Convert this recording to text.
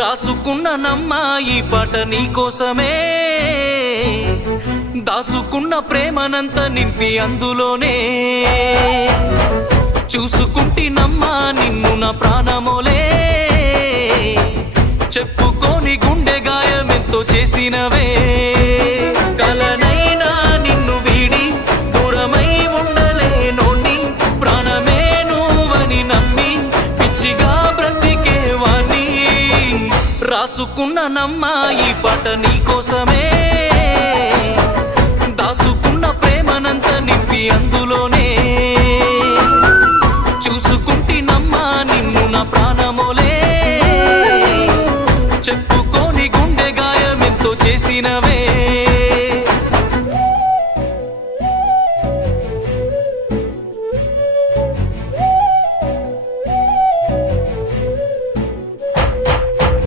రాసుకున్న నమ్మా ఈ పాట నీ కోసమే, దాసుకున్న ప్రేమనంత నింపి అందులోనే, చూసుకుంటి నమ్మా నిన్ను నా ప్రాణమోలే, చెప్పుకోని గుండె గాయమెంతో చేసినవే, కలనైనా నిన్ను వీడి దూరమై ఉండలేనోని, ప్రాణమే నువ్వని నమ్మి పిచ్చిగా బ్రతికేవాణ్ణి. రాసుకున్న నమ్మా ఈ పాట నీ కోసమే, దాసుకున్న ప్రేమనంత నింపి అందులోనే, చూసుకుంటి నమ్మా నిన్ను నా ప్రాణమోలే, చెప్పుకోని గుండె గాయమెంతో చేసినవే.